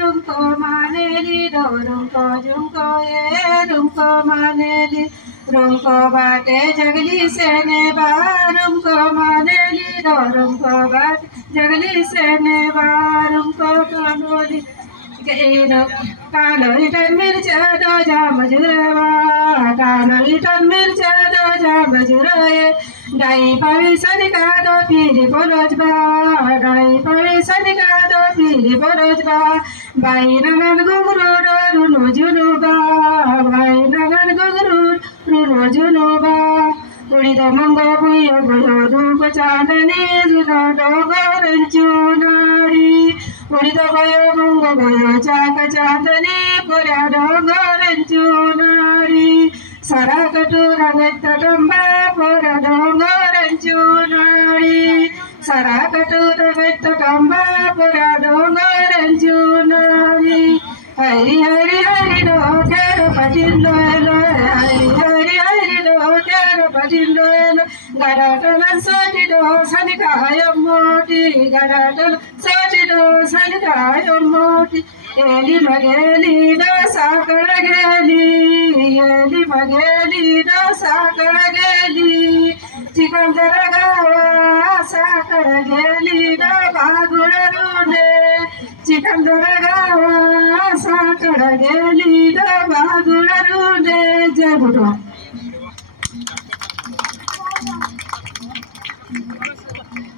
रुमको मानेली दो रुमको झुमको ये रुमको मानेली रुमको बाटे जगली से ने बा रुमको मानेली दो रुमको बाटे जगली से ने बा रुमको कानोली कानो इटन मिरच्या दो जाम जुरवा कानो इटन मिरच्या दो जाम जुरये डाई पाळी सनिका दो फिरी बोलोज बा डाई पाळी सनिका दो फिरी बोलोज बा बाई नगन गुगरू रुनो जुनु बा बाई नगन गुगरू रुनो जुनु बा उडी दो मंगो बुयो बुयो धूप चांदनी जुनो डोगरंचू नाडी उडी दो बुयो मंगो बुयो चाक चांदनी पुऱ्या डोगरंचू नाडी सरा कटूर गत्त डंबा पुऱ्या डोगरंचू नाडी सरा कटूर गत्त डंबा पुऱ्या डोगरंचू नाडी हरी हरी हरी डोक्यार पटिल्लो हरी हरी हरी डोक्यार पटिल्लो गडाटला सोटी डो सनिकाय मोठी गडाटला सोटी डो सनिकाय मोठी एली मगेली दो साकळ गेली एली मगेली दो साकळ गेली चिखलदर गावा साकळ गेली दो बागुळ रुंडे चिखलदर गावा साकळ गेली दो बागुळ रुंडे जय बुडो